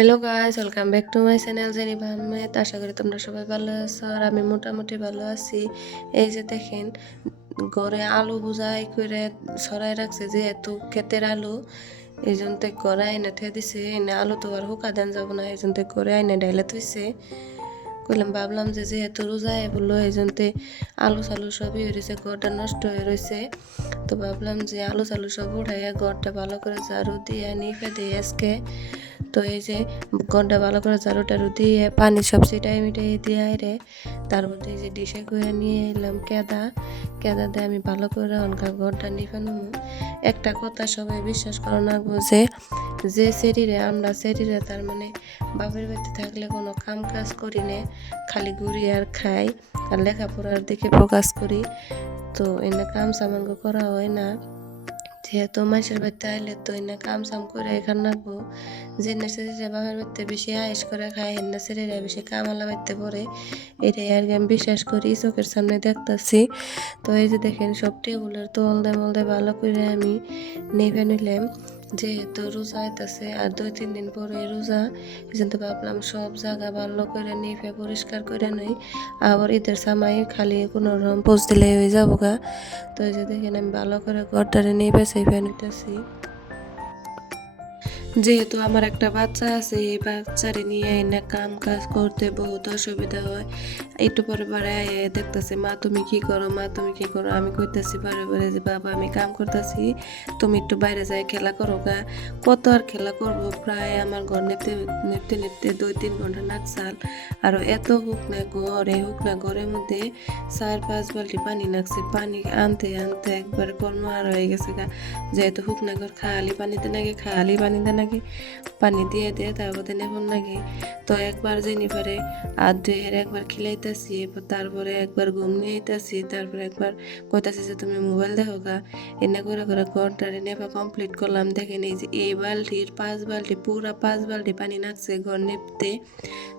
Hello guys, welcome back to my channel Jeniva Ahmed. আশা করি তোমরা সবাই ভালো আছো আর আমি মোটামুটি ভালো আছি। এই যে দেখেন, ঘরে আলু বুঝাই করে ছড়াই রাখছে, যেহেতু ক্ষেতের আলু এই জন্য ঘরে আইনে থে দিছে। এনে আলু তো আর হুকা দেন যাবো না, এই জন্য ঘরে আইনে ডাইলে থইছে। কইলাম ভাবলাম যে যেহেতু রোজায় বললো এই জন্য আলু চালু সবই হয়ে রয়েছে, ঘরটা নষ্ট হয়ে রয়েছে। তো ভাবলাম যে আলু চালু সব উঠাইয়া ঘরটা ভালো করে ঝাড়ু দিয়ে নিফে দিয়ে আজকে। তো এই যে ঘরটা ভালো করে ঝাড়ু টাড়ু দিয়ে পানি সব ছিটাই মিটাই দিয়ে রে, তার মধ্যে এই যে ডিশে করে নিয়ে এলাম কেদা দিয়ে আমি ভালো করে অনকা ঘরটা নিফে নেবো। একটা কথা সবাই বিশ্বাস করো না, যে শরীরে আমরা শরীরে তার মানে বাপের বাড়িতে থাকলে কোনো কাম কাজ করি না, খালি ঘুরি আর খাই আর লেখাপড়ার দিকে ফোকাস করি। তো এনে কাম সামাঙ্গ করা হয় না, যেহেতু মানুষের বাড়িতে আইলে তো এনে কাম সাম করে এখান রাখবো। যে নেশে বাপের বাড়িতে বেশি আয়েস করে খায়, হেন্না ছেলেরা বেশি কামালা বাড়িতে পড়ে, এটাই আর কি আমি বিশ্বাস করি, চোখের সামনে দেখতেছি। তো এই যে দেখেন সব টেবিলের তলদে মলদে ভালো করে আমি নেভে নিলাম, যেহেতু রোজা আইতাছে আর 2-3 দিন পরে রোজা। এই জন্য ভাবলাম সব জায়গা ভালো করে নিভে পরিষ্কার করে নেই, আবার ঈদের সময় খালি কোনো রকম পোজ দিলে হয়ে যাবো গা। তো এই যে দেখেন আমি ভালো করে ঘরটারে নিভে সেইভে নিতেছি। যেহেতু আমার একটা বাচ্চা আছে, এই বাচ্চারে নিয়ে এনে কাম কাজ করতে বহুত অসুবিধা হয়। একটু পরে পরে দেখতেছে, মা তুমি কি করো, মা তুমি কি করো। আমি কইতেছি পরে পরে যে বাবা আমি কাম করতেছি, তুমি একটু বাইরে যাই খেলা করো গা। কত আর খেলা করবো, প্রায় আমার ঘর নিতে নিতে নিতে 2-3 ঘন্টা নাকসাল। আর এত হুক না ঘর, এই হুক না ঘরের মধ্যে 4-5 বালতি পানি নাকছে। পানি আনতে আনতে একবারে কর্মহার হয়ে গেছে গা। যেহেতু হুক না ঘর খালি পানিতে নাকি নাকি পানি দিয়ে দিয়ে তারপরে নেবন নাকি। তো একবার জেনিফারে আর দুয়ের একবার খিলাইতেছি, তারপরে একবার ঘুম নিয়ে আইতাছি, তারপরে একবার কইতাছি যে তুমি মোবাইল দেখো গা। এনে করে করে ঘরটারে নেবা কমপ্লিট করলাম। দেখেন এই যে এই বালতির 5 বালতি, পুরা 5 বালতি পানি নাকছে ঘর নেপতে।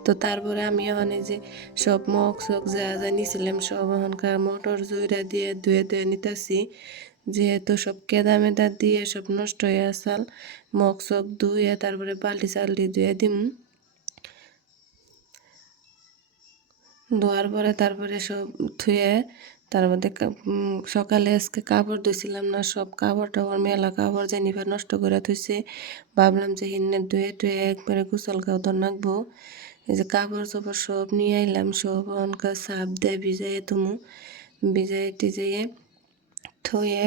তো তারপরে আমি ওখানে যে সব মগ সগ যা যা নিছিলাম সব ওখানকার মোটর জুইরা দিয়ে ধুয়ে ধুয়ে নিতেছি, যেহেতু সব কেদা মেদা দিয়ে সব নষ্ট হয়ে আসাল। মগ চগ ধুয়ে তারপরে বালতি চালটি ধুয়ে দিম। ধোয়ার পরে তারপরে সব ধুয়ে তার মধ্যে সকালে আজকে কাপড় ধুইছিলাম না, সব কাপড় টাপড় মেলা কাপড় জেনিফার নষ্ট করে ধুইছে। ভাবলাম যে হিন্নে ধুয়ে ধুয়ে একবারে গোসল খাওয়া নাকবো। এই যে কাপড় চাপড় সব নিয়ে আইলাম, সব অনকা সাপ দিয়ে ভিজাইয়ে তুমু, ভিজাই টিজাইয়ে থুয়ে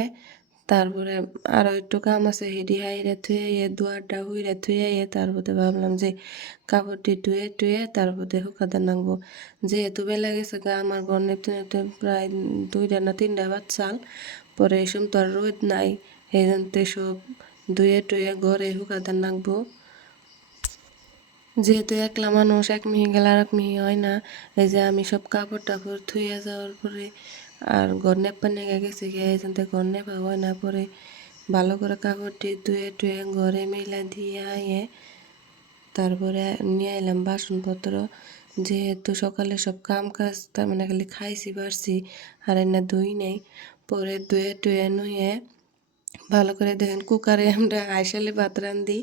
তারপরে আরও একটু কাম আছে, হেডি হাইরে থুয়ে দুয়ারটা হুইরে থুয়ে তারপরে ভাবলাম যে কাপড়টি ধুয়ে টুয়ে তারপরে শুকাতে নাকবো। যেহেতু বেলা গেছে গা, আমার ঘর নিতে নিতে প্রায় 2টা না 3টা বাজছাল। পরে এসব তো আর রোদ নাই, এই জন্য সব ধুয়ে টুয়ে ঘরে শুকাতে নাকবো। যেহেতু একলা মানুষ, এক মিহি গেলে আর এক মিহি হয় না। এই যে আমি সব কাপড় টাপড় থুয়ে যাওয়ার পরে আর ঘর নেপা নেগে গেছে গিয়ে, এই জন্য ঘর নেপা হয় না। পরে ভালো করে কাপড়টি ধুয়ে টুয়ে ঘরে মেলা দিয়ে আয়ে তারপরে নিয়ে এলাম বাসনপত্র। যেহেতু সকালে সব কাম কাজ তার মানে খালি খাইছি পারছি, আর এনে ধুই নেই। পরে ধুয়ে টুয়ে নুয়ে ভালো করে দেখেন কুকারে আমরা আইসালে ভাত রান্ধি,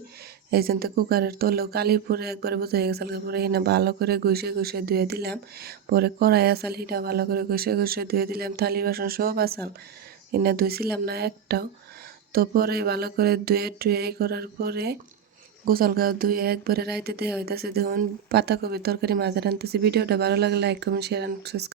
এই জন্য কুকারের তলেও কালির পরে একবারে বোঝা গেছে। পরে এনে ভালো করে ঘষে ঘষে ধুয়ে দিলাম। পরে কড়াই আসাল, হিটা ভালো করে ঘষে ঘষে ধুয়ে দিলাম। থালি বাসন সব আসাল, এনে ধুইছিলাম না একটাও। তো পরে ভালো করে ধুয়ে টুয়ে করার পরে গোসল গাও ধুয়ে একবারে রাইতে দেওয়া হইতেছে। দেখুন পাতাকপি তরকারি মাঝে রান্তেছি। ভিডিওটা ভালো লাগলে লাইক কমেন্ট শেয়ার